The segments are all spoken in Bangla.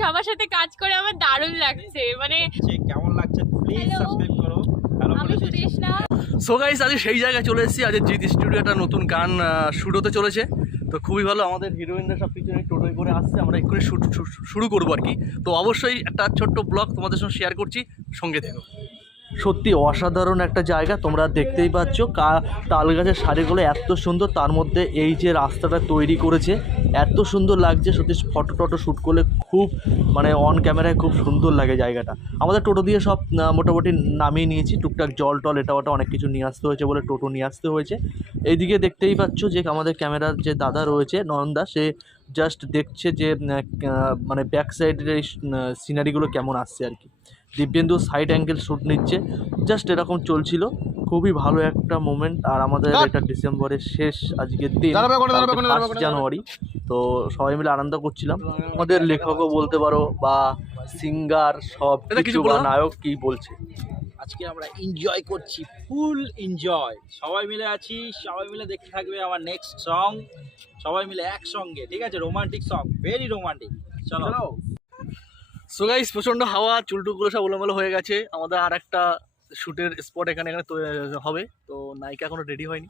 সবার সাথে কাজ করে আমার দারুণ লাগছে। মানে কেমন লাগছে প্লিজ সাবস্ক্রাইব করো। আমি সুদেশনা। সো গাইস, আজ সেই জায়গায় চলে এসেছি। আজ জিৎ স্টুডিও একটা নতুন গান শুট হতে চলেছে। তো খুবই ভালো, আমাদের হিরোইনরা সব পিছনে টোটোয় করে আসছে, আমরা এক্ষুনি শুট শুরু করবো আর কি। তো অবশ্যই একটা ছোট্ট ব্লগ তোমাদের সঙ্গে শেয়ার করছি, সঙ্গে থেকো। সত্যি অসাধারণ একটা জায়গা, তোমরা দেখতেই পাচ্ছ তাল গাছের শাড়িগুলো এত সুন্দর, তার মধ্যে এই যে রাস্তাটা তৈরি করেছে এত সুন্দর লাগছে। সত্যি ফটো টটো শ্যুট করলে খুব মানে অন ক্যামেরায় খুব সুন্দর লাগে জায়গাটা। আমাদের টোটো দিয়ে সব মোটামুটি নামিয়ে নিয়েছি, টুকটাক জল টল এটা ওটা অনেক কিছু নিয়ে আসতে হয়েছে বলে টোটো নিয়ে আসতে হয়েছে। এইদিকে দেখতেই পাচ্ছ যে আমাদের ক্যামেরার যে দাদা রয়েছে নয়নদা, সে জাস্ট দেখছে যে মানে ব্যাক সাইডের এই সিনারিগুলো কেমন আসছে আর কি। দিব্যেন্দু সাইড অ্যাঙ্গেল শ্যুট নিচ্ছে, জাস্ট এরকম চলছিল। খুবই ভালো একটা মোমেন্ট। আর আমাদের এটা ডিসেম্বরের শেষ আজকের দিন, 1 জানুয়ারি। তো সবাই মিলে আনন্দ করছিলাম। আমাদের লেখকও বলতে পারো বা সিঙ্গার সব কিছু বা নায়ক কি বলছে, আজকে আমরা এনজয় করছি, ফুল এনজয়। সবাই মিলে আছি, সবাই মিলে দেখতে থাকবে আমার নেক্সট সং। সবাই মিলে একসঙ্গে, ঠিক আছে? Romantic song, very romantic. চলো। সো গাইস, প্রচণ্ড হাওয়া, চুলটুকগুলো সব ওলোমেলো হয়ে গেছে। আমাদের আর একটা শ্যুটের স্পট এখানে হবে। তো নায়িকা এখনো রেডি হয়নি।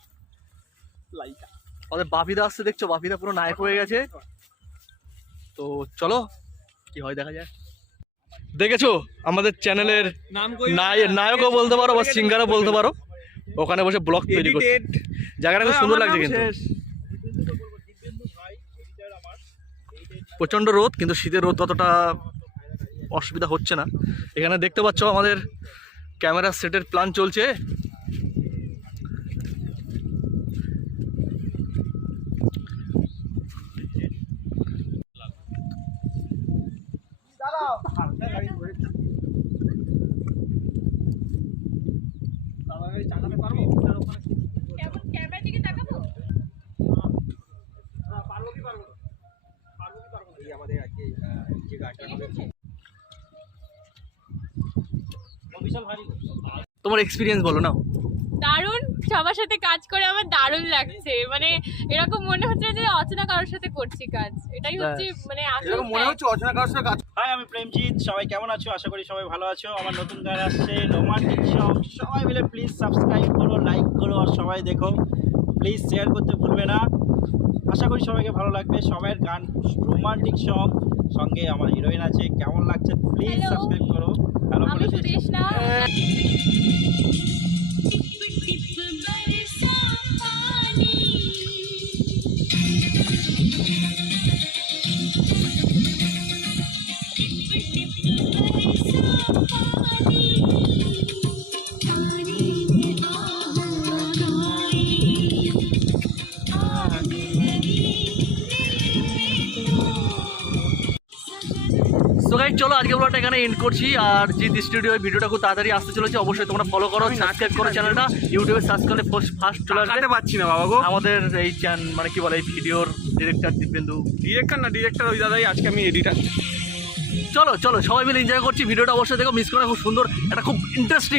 লাইকা আমাদের বাপিদা আসছে, দেখছো বাপিদা পুরো নায়ক হয়ে গেছে। তো চলো কি হয় দেখা যায়। দেখেছো আমাদের চ্যানেলের নায়কও বলতে পারো বা সিঙ্গারও বলতে পারো, ওখানে বসে ব্লগ তৈরি করছে। জায়গাটা খুব সুন্দর লাগছে কিন্তু। প্রচণ্ড রোদ, কিন্তু শীতের রোদ ততটা অসুবিধা হচ্ছে না। এখানে দেখতে পাচ্ছ আমাদের ক্যামেরা সেটের প্ল্যান চলছে। ক্যামেরার দিকে তাকাবো। তোমার এক্সপিরিয়েন্স বলো না। দারুণ, সবার সাথে কাজ করে আমার দারুণ লাগছে। মানে এরকম মনে হচ্ছে যে অচেনা কারোর সাথে করছি কাজ। এটাই হচ্ছে মানে এরকম মনে হচ্ছে অচেনা কারোর সাথে কাজ। হাই, আমি প্রেমজিৎ। সবাই কেমন আছো? আশা করি সবাই ভালো আছো। আমার নতুন গান আসছে, রোমান্টিক সং। সবাই মিলে প্লিজ সাবস্ক্রাইব করো, লাইক করো, আর সবাই দেখো। প্লিজ শেয়ার করতে ভুলবে না। আশা করি সবাইকে ভালো লাগবে। সবাইয়ের গান রোমান্টিক সং, সঙ্গে আমার হিরোইন আছে। কেমন লাগছে প্লিজ Hello. সাবস্ক্রাইব করো। হ্যালো আমি সুদেশনা। তো গাইস চলো আজকে ব্লগটা এখানে এন্ড করছি। আর জিৎ স্টুডিও ভিডিওটা খুব তাড়াতাড়ি আসতে চলেছে, অবশ্যই তোমরা ফলো করো, সাবস্ক্রাইব করো চ্যানেলটা। ইউটিউবে সার্চ করলে ফার্স্ট চলে আসবে। পাচ্ছি না বাবা গো। আমাদের এই মানে কি বলে এই ভিডিওর ডিরেক্টর দিব্যেন্দু। ডিরেক্টর ওই দাদাই, আজকে আমি এডিটার। চলো চলো সবাই মিলে এনজয় করছি। ভিডিওটা অবশ্যই দেখো, মিস করে না। খুব সুন্দর একটা খুব ইন্টারেস্টিং